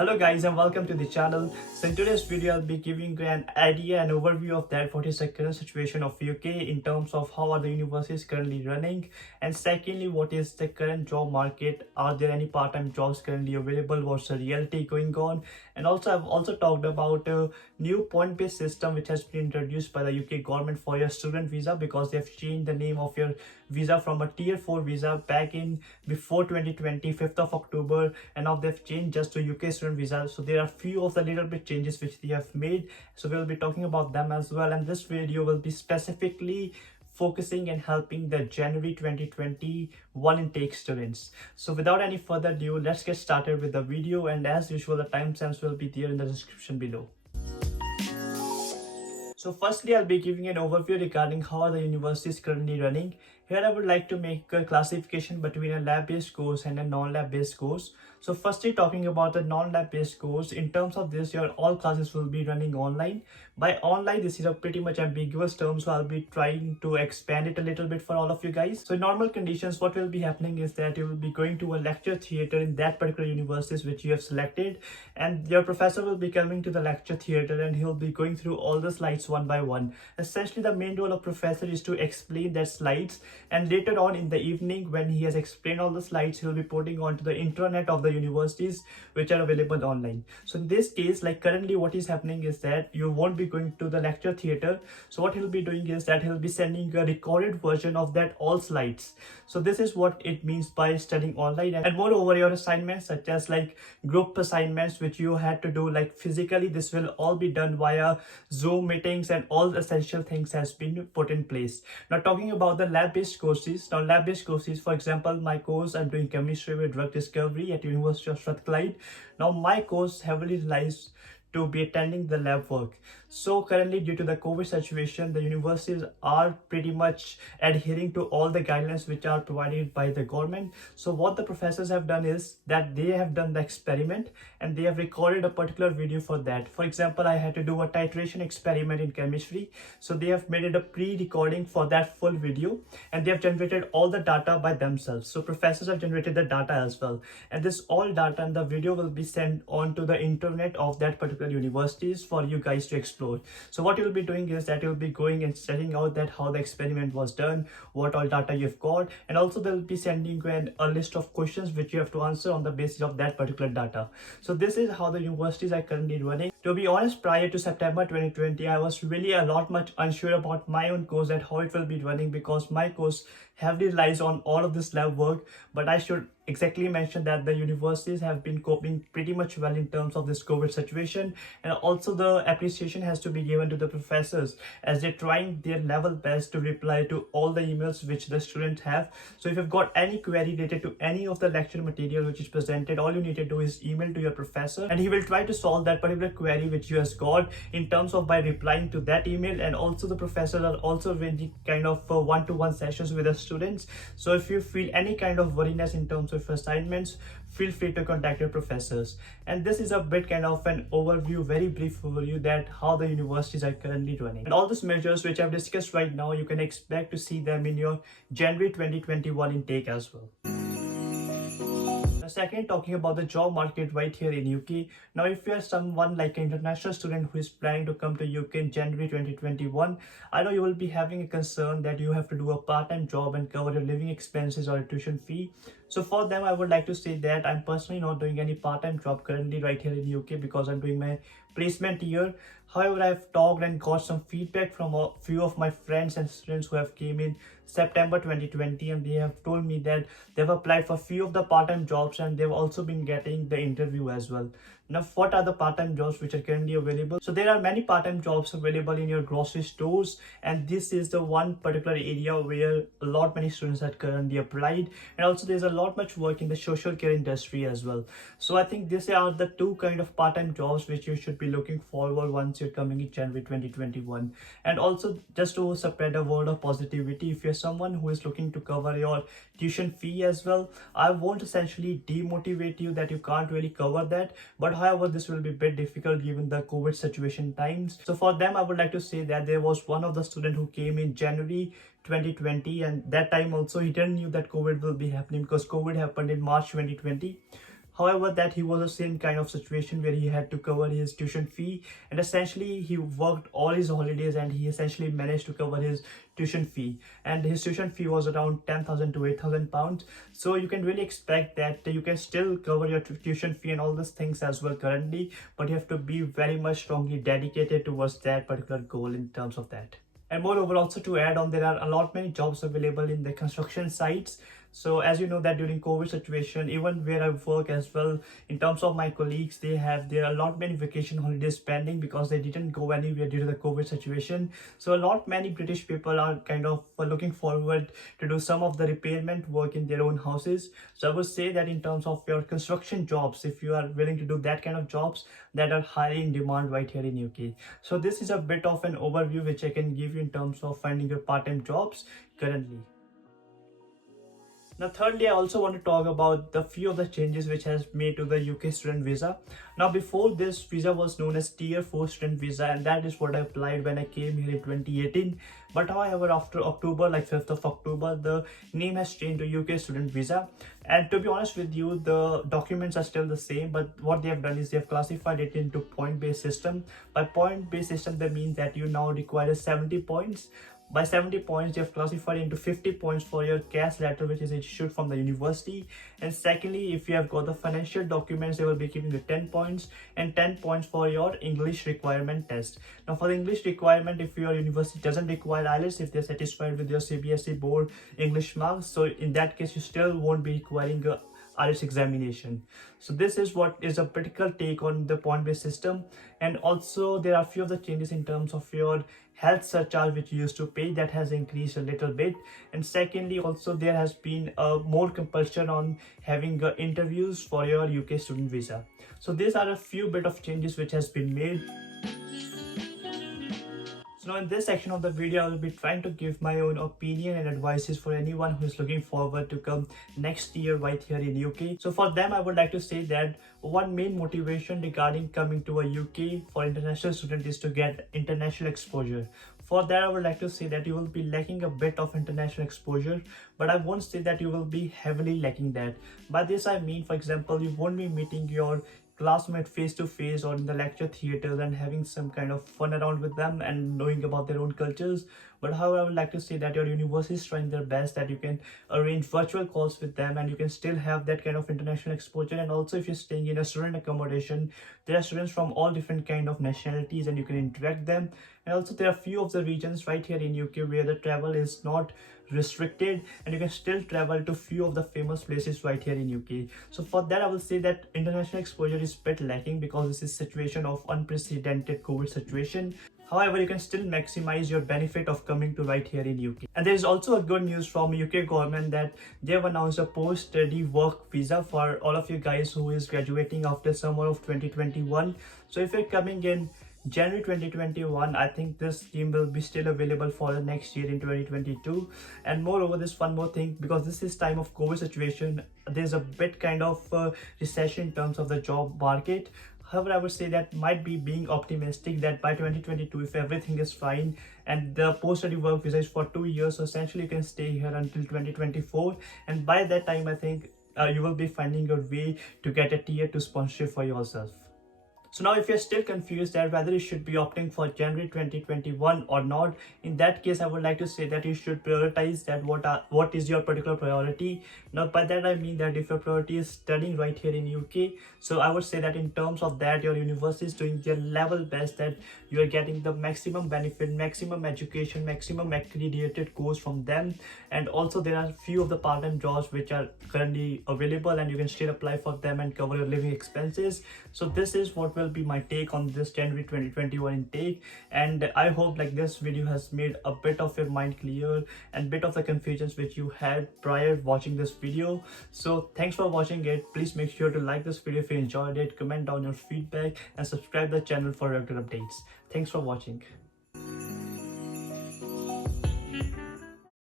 Hello guys and welcome to the channel. So in today's video I'll be giving you an idea and overview of that what is the current situation of UK in terms of how are the universities currently running, and secondly what is the current job market, are there any part-time jobs currently available, what's the reality going on, and also I've also talked about a new point-based system which has been introduced by the UK government for your student visa, because they've changed the name of your visa from a tier 4 visa back in before 2020 5th of October, and now they've changed just to UK student visa. So there are few of the little bit changes which they have made, so we'll be talking about them as well, and this video will be specifically focusing and helping the January 2021 intake students. So without any further ado, let's get started with the video, and as usual the timestamps will be there in the description below. So firstly, I'll be giving an overview regarding how the university is currently running. Here I would like to make a classification between a lab-based course and a non-lab-based course. So firstly, talking about the non-lab-based course, in terms of this, your all classes will be running online. By online, this is a pretty much ambiguous term, so I'll be trying to expand it a little bit for all of you guys. So in normal conditions, what will be happening is that you will be going to a lecture theater in that particular universities which you have selected, and your professor will be coming to the lecture theater and he'll be going through all the slides one by one. Essentially, the main role of professor is to explain that slides, and later on in the evening when he has explained all the slides, he'll be putting onto the intranet of the universities which are available online. So in this case, like currently what is happening is that you won't be going to the lecture theater. So what he'll be doing is that he'll be sending a recorded version of that all slides. So this is what it means by studying online. And moreover, your assignments such as like group assignments which you had to do like physically, this will all be done via Zoom meetings, and all the essential things has been put in place. Now talking about the lab-based courses. Now lab-based courses, for example, my course, I'm doing chemistry with drug discovery at University of Strathclyde. Now my course heavily relies to be attending the lab work. So currently, due to the COVID situation, the universities are pretty much adhering to all the guidelines which are provided by the government. So what the professors have done is that they have done the experiment and they have recorded a particular video for that. For example, I had to do a titration experiment in chemistry. So they have made it a pre-recording for that full video, and they have generated all the data by themselves. So professors have generated the data as well. And this all data and the video will be sent onto the internet of that particular universities for you guys to explore. So what you'll be doing is that you'll be going and checking out that how the experiment was done, what all data you've got, and also they'll be sending you a list of questions which you have to answer on the basis of that particular data. So this is how the universities are currently running. To be honest, prior to September 2020, I was really a lot much unsure about my own course and how it will be running, because my course heavily relies on all of this lab work. But I should exactly mention that the universities have been coping pretty much well in terms of this COVID situation, and also the appreciation has to be given to the professors as they're trying their level best to reply to all the emails which the students have. So if you've got any query related to any of the lecture material which is presented, all you need to do is email to your professor and he will try to solve that particular query which you has got in terms of by replying to that email. And also the professors are also really kind of one-to-one sessions with the students. So if you feel any kind of worriness in terms of assignments, feel free to contact your professors. And this is a bit kind of an overview, very brief overview, that how the universities are currently running. And all these measures which I've discussed right now, you can expect to see them in your January 2021 intake as well. Second, talking about the job market right here in UK. Now if you are someone like an international student who is planning to come to UK in January 2021, I know you will be having a concern that you have to do a part-time job and cover your living expenses or a tuition fee. So for them, I would like to say that I'm personally not doing any part-time job currently right here in UK because I'm doing my placement year. However, I've talked and got some feedback from a few of my friends and students who have came in September 2020, and they have told me that they've applied for few of the part-time jobs and they've also been getting the interview as well. Now, what are the part-time jobs which are currently available? So there are many part-time jobs available in your grocery stores, and this is the one particular area where a lot many students have currently applied. And also there's a lot much work in the social care industry as well. So I think these are the two kind of part-time jobs which you should be looking forward once you're coming in January 2021. And also just to spread a word of positivity, if you're someone who is looking to cover your tuition fee as well, I won't essentially demotivate you that you can't really cover that, but however this will be a bit difficult given the COVID situation times. So for them, I would like to say that there was one of the student who came in January 2020, and that time also he didn't knew that COVID will be happening because COVID happened in March 2020. However, that he was the same kind of situation where he had to cover his tuition fee, and essentially he worked all his holidays and he essentially managed to cover his tuition fee, and his tuition fee was around 10,000 to 8,000 pounds. So you can really expect that you can still cover your tuition fee and all these things as well currently, but you have to be very much strongly dedicated towards that particular goal in terms of that. And moreover, also to add on, there are a lot many jobs available in the construction sites. So as you know that during COVID situation, even where I work as well, in terms of my colleagues, there are a lot many vacation holidays pending because they didn't go anywhere due to the COVID situation. So a lot many British people are kind of looking forward to do some of the repairment work in their own houses. So I would say that in terms of your construction jobs, if you are willing to do that kind of jobs, that are highly in demand right here in UK. So this is a bit of an overview which I can give you in terms of finding your part-time jobs currently. Now thirdly, I also want to talk about the few of the changes which has made to the UK student visa. Now before, this visa was known as Tier 4 student visa, and that is what I applied when I came here in 2018. But however, after October, like 5th of October, the name has changed to UK student visa. And to be honest with you, the documents are still the same, but what they have done is they have classified it into point-based system. By point-based system, that means that you now require 70 points. By 70 points, you have classified into 50 points for your CAS letter, which is issued from the university. And secondly, if you have got the financial documents, they will be giving you 10 points and 10 points for your English requirement test. Now for the English requirement, if your university doesn't require IELTS, if they're satisfied with your CBSE board English marks, so in that case, you still won't be requiring a IELTS examination. So this is what is a critical take on the point-based system. And also there are few of the changes in terms of your health surcharge which you used to pay, that has increased a little bit. And secondly, also there has been a more compulsion on having interviews for your UK student visa. So these are a few bit of changes which has been made. So now in this section of the video, I will be trying to give my own opinion and advices for anyone who is looking forward to come next year right here in UK. So for them, I would like to say that one main motivation regarding coming to a UK for international student is to get international exposure. For that, I would like to say that you will be lacking a bit of international exposure, but I won't say that you will be heavily lacking that. By this I mean, for example, you won't be meeting your classmate face to face or in the lecture theaters and having some kind of fun around with them and knowing about their own cultures. But however, I would like to say that your university is trying their best, that you can arrange virtual calls with them and you can still have that kind of international exposure. And also if you're staying in a student accommodation, there are students from all different kind of nationalities and you can interact them. And also there are few of the regions right here in UK where the travel is not restricted and you can still travel to few of the famous places right here in UK. So for that, I will say that international exposure is a bit lacking because this is situation of unprecedented COVID situation. However, you can still maximize your benefit of coming to right here in UK. And there is also a good news from UK government that they have announced a post-study work visa for all of you guys who is graduating after summer of 2021. So if you're coming in January 2021, I think this scheme will be still available for the next year in 2022. And moreover, this one more thing, because this is time of COVID situation, there's a bit kind of recession in terms of the job market. However, I would say that might be being optimistic that by 2022, if everything is fine and the post-study work visa is for 2 years, so essentially you can stay here until 2024. And by that time, I think you will be finding your way to get a tier 2 sponsorship for yourself. So now if you're still confused that whether you should be opting for January 2021 or not, in that case I would like to say that you should prioritize that what is your particular priority. Now by that I mean that if your priority is studying right here in UK, so I would say that in terms of that your university is doing their level best that you are getting the maximum benefit, maximum education, maximum accredited course from them. And also there are few of the part-time jobs which are currently available and you can still apply for them and cover your living expenses. So this is what will be my take on this January 2021 intake, and I hope like this video has made a bit of your mind clear and bit of the confusions which you had prior watching this video. So thanks for watching it. Please make sure to like this video if you enjoyed it, comment down your feedback and subscribe the channel for regular updates. Thanks for watching.